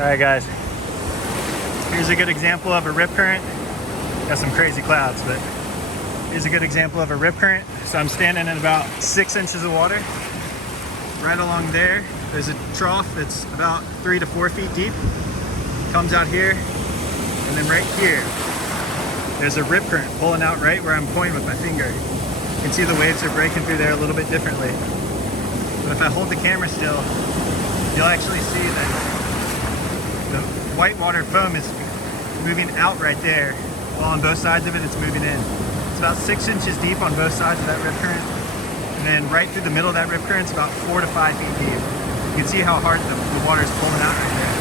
Alright guys, here's a good example of a rip current. Got some crazy clouds, but here's a good example of a rip current. So I'm standing in about 6 inches of water. Right along there, there's a trough that's about 3 to 4 feet deep. Comes out here, and then right here, there's a rip current pulling out right where I'm pointing with my finger. You can see the waves are breaking through there a little bit differently. But if I hold the camera still, you'll actually see that the whitewater foam is moving out right there, while on both sides of it, it's moving in. It's about 6 inches deep on both sides of that rip current, and then right through the middle of that rip current, it's about 4 to 5 feet deep. You can see how hard the water is pulling out right there.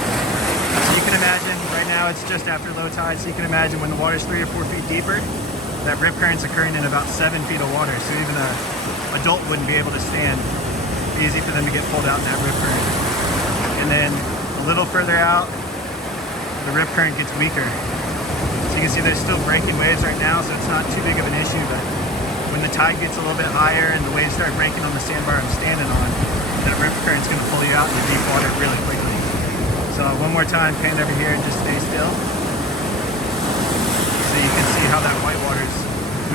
So you can imagine, right now it's just after low tide, so you can imagine when the water's 3 or 4 feet deeper, that rip current's occurring in about 7 feet of water, so even an adult wouldn't be able to stand. It's easy for them to get pulled out in that rip current. And then a little further out, the rip current gets weaker. So you can see there's still breaking waves right now, so it's not too big of an issue, but when the tide gets a little bit higher and the waves start breaking on the sandbar I'm standing on, that rip current's gonna pull you out in the deep water really quickly. So one more time, pan over here and just stay still. So you can see how that white water's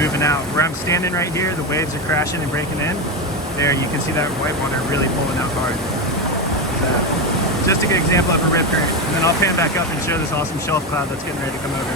moving out. Where I'm standing right here, the waves are crashing and breaking in. There, you can see that white water really pulling out hard. Just a good example of a rip current. And then I'll pan back up and show this awesome shelf cloud that's getting ready to come over.